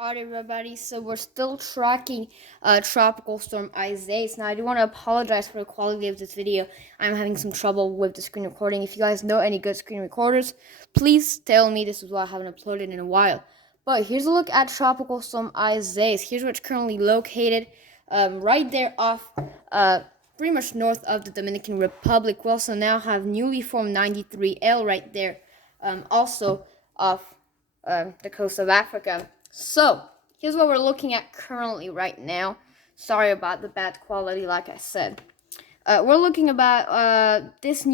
Alright, everybody, so we're still tracking Tropical Storm Isaias. Now, I do want to apologize for the quality of this video. I'm having some trouble with the screen recording. If you guys know any good screen recorders, please tell me. This is why I haven't uploaded in a while. But here's a look at Tropical Storm Isaias. Here's where it's currently located, right there off, pretty much north of the Dominican Republic. We also now have newly formed 93L right there, also off the coast of Africa. So, here's what we're looking at currently right now. Sorry about the bad quality, like I said. We're looking about this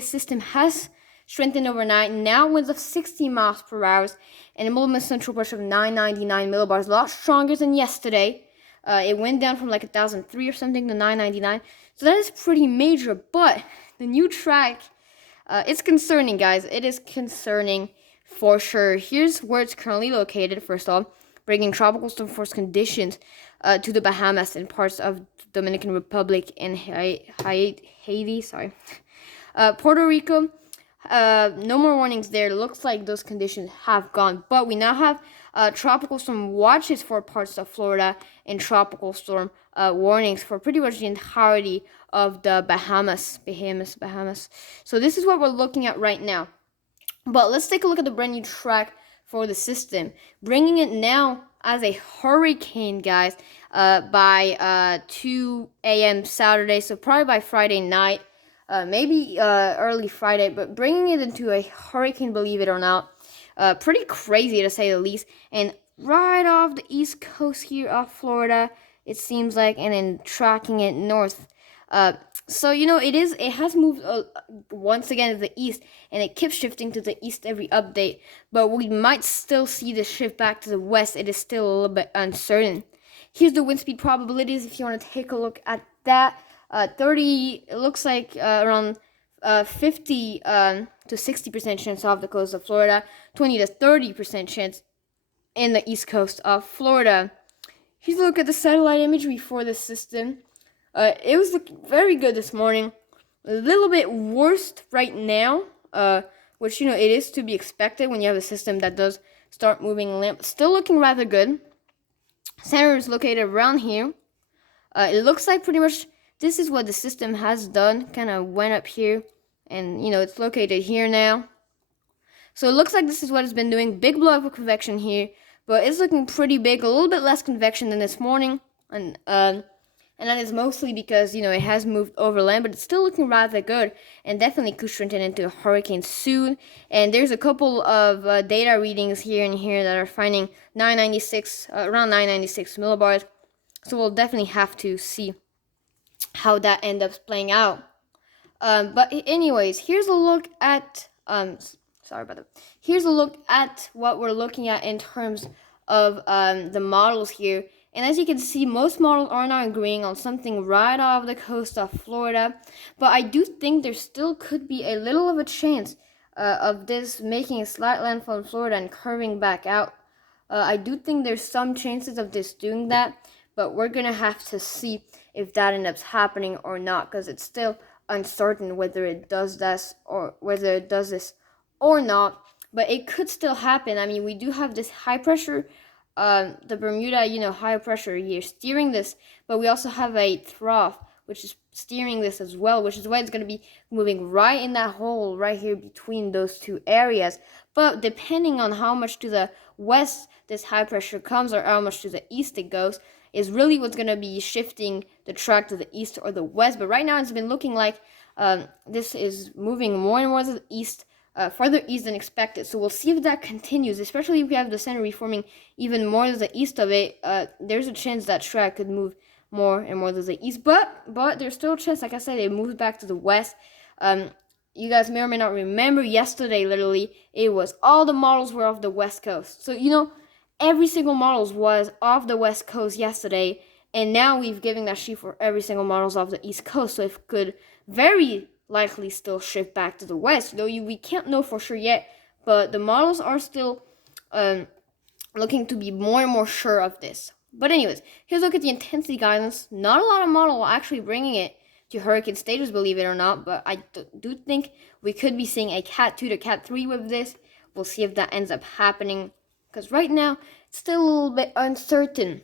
system has strengthened overnight, now winds of 60 miles per hour, and a moment central pressure of 999 millibars, a lot stronger than yesterday. It went down from like 1,003 or something to 999, so that is pretty major, but the new track, it's concerning, guys. It is concerning. For sure. Here's where it's currently located. First of all, bringing tropical storm force conditions to the Bahamas and parts of Dominican Republic and Haiti. Puerto Rico. No more warnings there. Looks like those conditions have gone, but we now have tropical storm watches for parts of Florida and tropical storm warnings for pretty much the entirety of the Bahamas. So this is what we're looking at right now. But let's take a look at the brand new track for the system. Bringing it now as a hurricane, guys, by 2 a.m. Saturday. So probably by Friday night, maybe early Friday. But bringing it into a hurricane, believe it or not. Pretty crazy to say the least. And right off the east coast here of Florida, it seems like, and then tracking it north. So, it has moved once again to the east, and it keeps shifting to the east every update, but we might still see the shift back to the west. It is still a little bit uncertain. Here's the wind speed probabilities if you want to take a look at that. 30, it looks like around 50 to 60% chance off the coast of Florida, 20 to 30% chance in the east coast of Florida. Here's a look at the satellite imagery for the system. It was looking very good this morning. A little bit worse right now, which, it is to be expected when you have a system that does start moving. Still looking rather good. Center is located around here. It looks like pretty much this is what the system has done. Kind of went up here, and, it's located here now. So it looks like this is what it's been doing. Big block of convection here, but it's looking pretty big. A little bit less convection than this morning, and that is mostly because, it has moved overland, but it's still looking rather good and definitely could strengthen into a hurricane soon. And there's a couple of data readings here and here that are finding around 996 millibars. So we'll definitely have to see how that ends up playing out. But anyways, here's a look at, Here's a look at what we're looking at in terms of the models here. And as you can see, most models are now agreeing on something right off the coast of Florida. But I do think there still could be a little of a chance of this making a slight landfall in Florida and curving back out. I do think there's some chances of this doing that, but we're going to have to see if that ends up happening or not, because it's still uncertain whether it does this or not. But it could still happen. I mean, we do have this high pressure, the Bermuda, high pressure here steering this, but we also have a trough which is steering this as well, which is why it's going to be moving right in that hole right here between those two areas. But depending on how much to the west this high pressure comes or how much to the east it goes is really what's going to be shifting the track to the east or the west. But right now it's been looking like this is moving more and more to the east, further east than expected. So we'll see if that continues, especially if we have the center reforming even more to the east of it. There's a chance that track could move more and more to the east, but there's still a chance, like I said, it moves back to the west. You guys may or may not remember yesterday, literally, it was all the models were off the west coast. So, every single models was off the west coast yesterday, and now we've given that sheet for every single models off the east coast, so it could very likely still shift back to the west, though we can't know for sure yet, but the models are still looking to be more and more sure of this. But anyways, here's a look at the intensity guidance. Not a lot of models are actually bringing it to hurricane stages, believe it or not, but I do think we could be seeing a Cat 2 to Cat 3 with this. We'll see if that ends up happening, because right now still a little bit uncertain.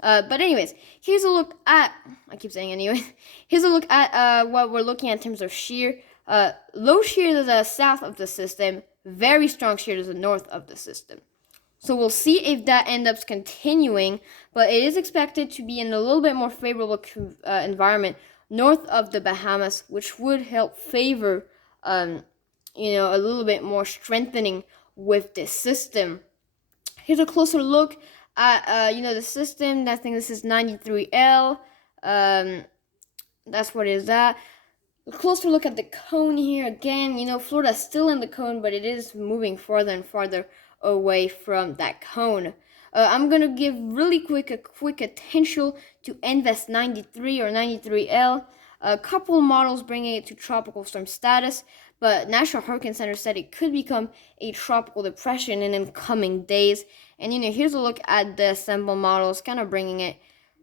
But anyways, here's a look at, I keep saying anyway, here's a look at what we're looking at in terms of shear. Low shear to the south of the system, very strong shear to the north of the system. So we'll see if that ends up continuing, but it is expected to be in a little bit more favorable environment north of the Bahamas, which would help favor, a little bit more strengthening with this system. Here's a closer look at, the system. I think this is 93L. That's what it is at. A closer look at the cone here again. Florida's still in the cone, but it is moving farther and farther away from that cone. I'm gonna give really a quick attention to NVEST 93 or 93L. A couple models bringing it to tropical storm status, but National Hurricane Center said it could become a tropical depression in the coming days. And here's a look at the assembled models, kind of bringing it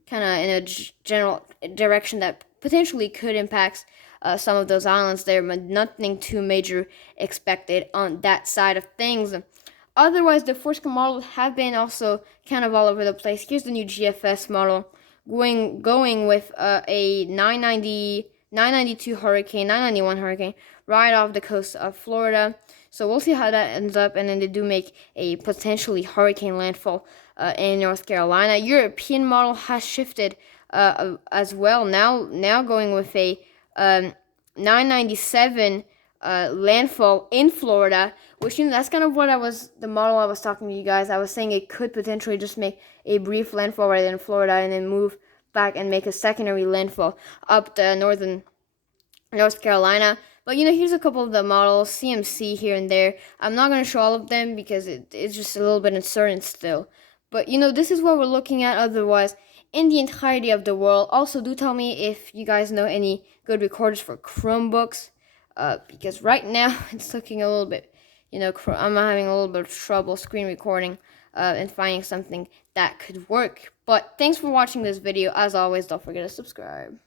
kind of in a general direction that potentially could impact some of those islands there, but nothing too major expected on that side of things. Otherwise, the force models have been also kind of all over the place. Here's the new GFS model, going with a 992 hurricane, 991 hurricane, right off the coast of Florida. So we'll see how that ends up, and then they do make a potentially hurricane landfall in North Carolina. European model has shifted as well. Now going with a 997 landfall in Florida, which that's kind of the model I was talking to you guys. I was saying it could potentially just make a brief landfall right in Florida and then move back and make a secondary landfall up the northern North Carolina. But here's a couple of the models, CMC here and there. I'm not going to show all of them because it's just a little bit uncertain still. But this is what we're looking at otherwise in the entirety of the world. Also, do tell me if you guys know any good recorders for Chromebooks, because right now it's looking a little bit, I'm having a little bit of trouble screen recording and finding something that could work. But thanks for watching this video. As always, don't forget to subscribe.